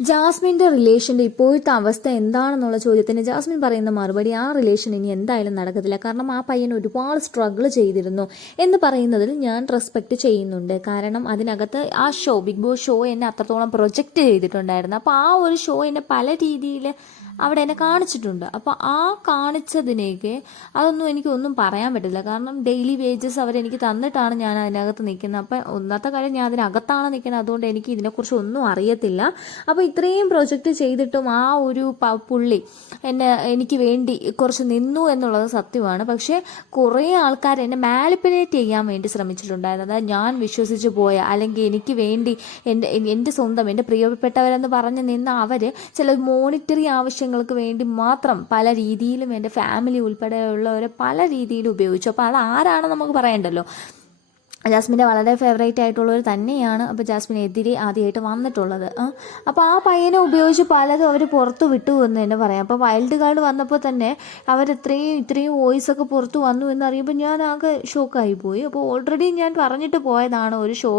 ജാസ്മിൻ്റെ റിലേഷൻ്റെ ഇപ്പോഴത്തെ അവസ്ഥ എന്താണെന്നുള്ള ചോദ്യത്തിന് ജാസ്മിൻ പറയുന്ന മറുപടി ആ റിലേഷൻ ഇനി എന്തായാലും നടക്കത്തില്ല. കാരണം ആ പയ്യൻ ഒരുപാട് സ്ട്രഗിൾ ചെയ്തിരുന്നു എന്ന് പറയുന്നതിൽ ഞാൻ റെസ്പെക്റ്റ് ചെയ്യുന്നുണ്ട്. കാരണം അതിനകത്ത് ആ ഷോ ബിഗ് ബോസ് ഷോ എന്നെ അത്രത്തോളം പ്രൊജക്റ്റ് ചെയ്തിട്ടുണ്ടായിരുന്നു. അപ്പോൾ ആ ഒരു ഷോ എന്നെ പല രീതിയിൽ അവിടെ എന്നെ കാണിച്ചിട്ടുണ്ട്. അപ്പോൾ ആ കാണിച്ചതിനേക്ക് അതൊന്നും എനിക്കൊന്നും പറയാൻ പറ്റില്ല. കാരണം ഡെയിലി വേജസ് അവരെനിക്ക് തന്നിട്ടാണ് ഞാൻ അതിനകത്ത് നിൽക്കുന്നത്. അപ്പം ഒന്നാമത്തെ കാര്യം ഞാൻ അതിനകത്താണ് നിൽക്കുന്നത്, അതുകൊണ്ട് എനിക്ക് ഇതിനെക്കുറിച്ച് ഒന്നും അറിയത്തില്ല. അപ്പോൾ ഇത്രയും പ്രൊജക്റ്റ് ചെയ്തിട്ടും ആ ഒരു പുള്ളി എനിക്ക് വേണ്ടി കുറച്ച് നിന്നു എന്നുള്ളത് സത്യമാണ്. പക്ഷേ കുറേ ആൾക്കാർ എന്നെ മാനിപ്പുലേറ്റ് ചെയ്യാൻ വേണ്ടി ശ്രമിച്ചിട്ടുണ്ടായിരുന്നു. അതായത് ഞാൻ വിശ്വസിച്ച് പോയ, അല്ലെങ്കിൽ എനിക്ക് വേണ്ടി എൻ്റെ സ്വന്തം എൻ്റെ പ്രിയപ്പെട്ടവരെന്ന് പറഞ്ഞ് നിന്ന അവർ ചില മോണിറ്ററി ആവശ്യങ്ങൾക്ക് വേണ്ടി മാത്രം പല രീതിയിലും എൻ്റെ ഫാമിലി ഉൾപ്പെടെയുള്ളവരെ പല രീതിയിലും ഉപയോഗിച്ചു. അപ്പോൾ അത് ആരാണെന്ന് നമുക്ക് പറയണ്ടല്ലോ. ജാസ്മിൻ്റെ വളരെ ഫേവറേറ്റ് ആയിട്ടുള്ളവർ തന്നെയാണ് അപ്പോൾ ജാസ്മിനെതിരെ ആദ്യമായിട്ട് വന്നിട്ടുള്ളത്. അപ്പോൾ ആ പയ്യനെ ഉപയോഗിച്ച് പലതും അവർ പുറത്തു വിട്ടു എന്ന് തന്നെ പറയാം. അപ്പോൾ വൈൽഡ് കാർഡ് വന്നപ്പോൾ തന്നെ ഇത്രയും വോയിസൊക്കെ പുറത്തു വന്നു എന്നറിയുമ്പോൾ ഞാൻ ആകെ ഷോക്കായി പോയി. അപ്പോൾ ഓൾറെഡി ഞാൻ പറഞ്ഞിട്ട് പോയതാണ് ഒരു ഷോ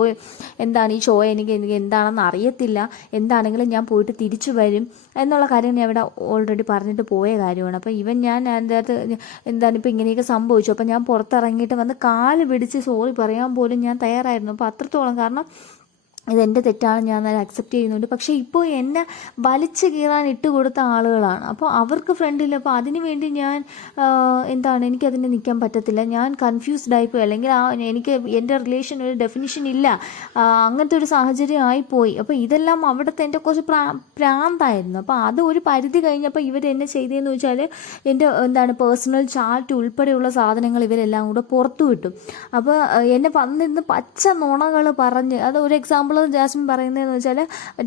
എന്താണ് ഈ ഷോ എനിക്ക് എന്താണെന്ന് അറിയത്തില്ല, എന്താണെങ്കിലും ഞാൻ പോയിട്ട് തിരിച്ചു വരും എന്നുള്ള കാര്യം ഞാൻ ഇവിടെ ഓൾറെഡി പറഞ്ഞിട്ട് പോയ കാര്യമാണ്. അപ്പോൾ ഞാൻ അതിൻ്റെ അകത്ത് എന്താണ് ഇപ്പോൾ ഇങ്ങനെയൊക്കെ സംഭവിച്ചു. അപ്പോൾ ഞാൻ പുറത്തിറങ്ങിയിട്ട് വന്ന് കാല് പിടിച്ച് സോറി പറയാൻ പോലും ഞാൻ തയ്യാറായിരുന്നു. അപ്പോൾ അത്രത്തോളം, കാരണം ഇതെൻ്റെ തെറ്റാണ്, ഞാൻ അത് അക്സെപ്റ്റ് ചെയ്യുന്നുണ്ട്. പക്ഷേ ഇപ്പോൾ എന്നെ വലിച്ചു കീറാൻ ഇട്ട് കൊടുത്ത ആളുകളാണ്. അപ്പോൾ അവർക്ക് ഫ്രണ്ടില്ല. അപ്പോൾ അതിനു വേണ്ടി ഞാൻ എനിക്കതിന് നിൽക്കാൻ പറ്റത്തില്ല. ഞാൻ കൺഫ്യൂസ്ഡ് ആയിപ്പോയി, അല്ലെങ്കിൽ എനിക്ക് എൻ്റെ റിലേഷൻ ഒരു ഡെഫിനിഷൻ ഇല്ല, അങ്ങനത്തെ ഒരു സാഹചര്യം ആയിപ്പോയി. അപ്പോൾ ഇതെല്ലാം അവിടുത്തെ എൻ്റെ കുറച്ച് പ്രാന്തായിരുന്നു. അപ്പോൾ അത് ഒരു പരിധി കഴിഞ്ഞപ്പോൾ ഇവരെന്നെ ചെയ്തതെന്ന് വെച്ചാൽ എൻ്റെ പേഴ്സണൽ ചാറ്റ് ഉൾപ്പെടെയുള്ള സാധനങ്ങൾ ഇവരെല്ലാം കൂടെ പുറത്തു വിട്ടു. അപ്പോൾ എന്നെ വന്നിരുന്ന് പച്ച നുണകൾ പറഞ്ഞ്, അത് ഒരു എക്സാമ്പിൾ ജാസ്മിൻ പറയുന്നതെന്ന് വെച്ചാൽ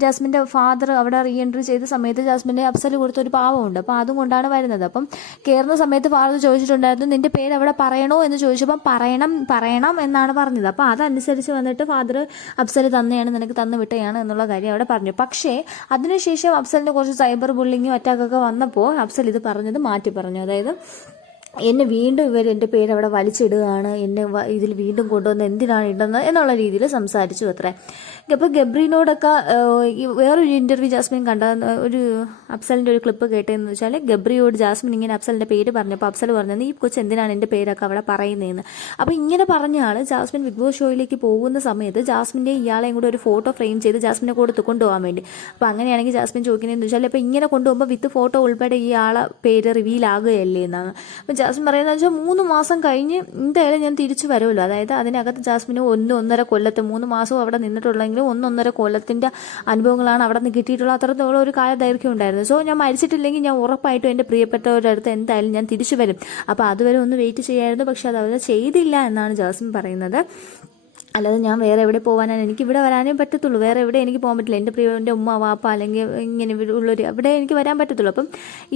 ജാസ്മിൻ്റെ ഫാദർ അവിടെ റീ എൻട്രി ചെയ്ത സമയത്ത് ജാസ്മിൻ്റെ അഫ്സൽ കൊടുത്തൊരു പാവമുണ്ട്. അപ്പോൾ അതുകൊണ്ടാണ് വരുന്നത്. അപ്പം കയറുന്ന സമയത്ത് ഫാദർ ചോദിച്ചിട്ടുണ്ടായിരുന്നു നിൻ്റെ പേര് അവിടെ പറയണോ എന്ന് ചോദിച്ചപ്പം പറയണം എന്നാണ് പറഞ്ഞത്. അപ്പോൾ അതനുസരിച്ച് വന്നിട്ട് ഫാദർ അഫ്സൽ തന്നെയാണ്, നിനക്ക് തന്നു വിട്ടയാണ് എന്നുള്ള കാര്യം അവിടെ പറഞ്ഞു. പക്ഷേ അതിനുശേഷം അഫ്സലിന് കുറച്ച് സൈബർ ബുള്ളിങ്ങും അറ്റാക്കൊക്കെ വന്നപ്പോൾ അഫ്സൽ ഇത് പറഞ്ഞത് മാറ്റി പറഞ്ഞു. അതായത് എന്നെ വീണ്ടും എൻ്റെ പേര് അവിടെ വലിച്ചിടുകയാണ്, എന്നെ ഇതിൽ വീണ്ടും കൊണ്ടുവന്ന് എന്തിനാണ് ഇടുന്നത് എന്നുള്ള രീതിയിൽ സംസാരിച്ചു അത്രേ. അപ്പോൾ ഗബ്രീനോടൊക്കെ വേറൊരു ഇൻ്റർവ്യൂ ജാസ്മിൻ കണ്ട ഒരു അഫ്സലിൻ്റെ ഒരു ക്ലിപ്പ് കേട്ടതെന്ന് വെച്ചാൽ ഗബ്രിയോട് ജാസ്മിൻ ഇങ്ങനെ അഫ്സലിൻ്റെ പേര് പറഞ്ഞപ്പോൾ അഫ്സൽ പറഞ്ഞത് ഈ കൊച്ച് എന്തിനാണ് എൻ്റെ പേരൊക്കെ അവിടെ പറയുന്നതെന്ന്. അപ്പോൾ ഇങ്ങനെ പറഞ്ഞ ആൾ ജാസ്മിൻ ബിഗ് ബോസ് ഷോയിലേക്ക് പോകുന്ന സമയത്ത് ജാസ്മിൻ്റെ ഇയാളെയും കൂടെ ഒരു ഫോട്ടോ ഫ്രെയിം ചെയ്ത് ജാസ്മിനെ കൊണ്ടുപോകാൻ വേണ്ടി. അപ്പോൾ അങ്ങനെയാണെങ്കിൽ ജാസ്മിൻ ചോദിക്കുന്നതെന്ന് വെച്ചാൽ ഇപ്പോൾ ഇങ്ങനെ കൊണ്ടുപോകുമ്പോൾ വിത്ത് ഫോട്ടോ ഉൾപ്പെടെ ഈ ആളെ പേര് റിവീൽ ആകുകയല്ലേ എന്നാണ്. അപ്പോൾ ജാസ്മിൻ പറയുന്നത് വെച്ചാൽ 3 മാസം കഴിഞ്ഞ് എന്തായാലും ഞാൻ തിരിച്ചു വരുമല്ലോ. അതായത് അതിനകത്ത് ജാസ്മിന് 1.5 കൊല്ലത്തെ 3 മാസവും അവിടെ നിന്നിട്ടുള്ളെങ്കിലും 1.5 കൊല്ലത്തിൻ്റെ അനുഭവങ്ങളാണ് അവിടെ നിന്ന് കിട്ടിയിട്ടുള്ള. അത്രത്തോളം ഒരു കാലദൈർഘ്യം ഉണ്ടായിരുന്നു. സോ ഞാൻ മരിച്ചിട്ടില്ലെങ്കിൽ ഞാൻ ഉറപ്പായിട്ടും എൻ്റെ പ്രിയപ്പെട്ടവരുടെ അടുത്ത് എന്തായാലും ഞാൻ തിരിച്ചു വരും. അപ്പോൾ അതുവരെ ഒന്ന് വെയിറ്റ് ചെയ്യായിരുന്നു. പക്ഷെ അത് അവർ ചെയ്തില്ല എന്നാണ് ജാസ്മിൻ പറയുന്നത്. അല്ലാതെ ഞാൻ വേറെ എവിടെ പോകാനാണ്, എനിക്ക് ഇവിടെ വരാനേ പറ്റത്തുള്ളൂ, വേറെ എവിടെ എനിക്ക് പോകാൻ പറ്റില്ല. എൻ്റെ ഉമ്മ വാപ്പ അല്ലെങ്കിൽ ഇങ്ങനെ ഉള്ളൊരു അവിടെ എനിക്ക് വരാൻ പറ്റത്തുള്ളൂ. അപ്പം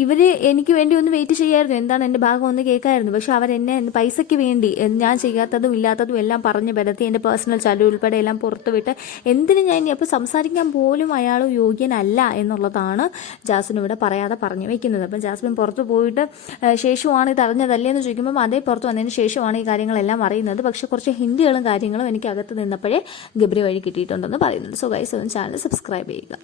ഇവർ എനിക്ക് വേണ്ടി ഒന്ന് വെയിറ്റ് ചെയ്യായിരുന്നു, എന്താണ് എൻ്റെ ഭാഗം ഒന്ന് കേൾക്കായിരുന്നു. പക്ഷെ അവരെന്നെ പൈസയ്ക്ക് വേണ്ടി ഞാൻ ചെയ്യാത്തതും ഇല്ലാത്തതും എല്ലാം പറഞ്ഞ് ബലത്തി എൻ്റെ പേഴ്സണൽ ചലു ഉൾപ്പെടെ എല്ലാം പുറത്ത് വിട്ട് എന്തിന് ഞാൻ ഇനി അപ്പോൾ സംസാരിക്കാൻ പോലും അയാൾ യോഗ്യനല്ല എന്നുള്ളതാണ് ജാസ്മിൻ ഇവിടെ പറയാതെ പറഞ്ഞു വയ്ക്കുന്നത്. അപ്പം ജാസ്മിൻ പുറത്ത് പോയിട്ട് ശേഷമാണ് ഇത് അറിഞ്ഞതല്ലേ എന്ന് ചോദിക്കുമ്പം അതേ പുറത്ത് വന്നതിന് ശേഷമാണ് ഈ കാര്യങ്ങളെല്ലാം അറിയുന്നത്. പക്ഷെ കുറച്ച് ഹിന്ദികളും കാര്യങ്ങളും എനിക്ക് അകത്ത് നിന്നപ്പോഴേ ഗബ്രി വഴി കിട്ടിയിട്ടുണ്ടെന്ന് പറയുന്നുണ്ട്. സോ ഗൈസ് ചാനൽ സബ്സ്ക്രൈബ് ചെയ്യുക.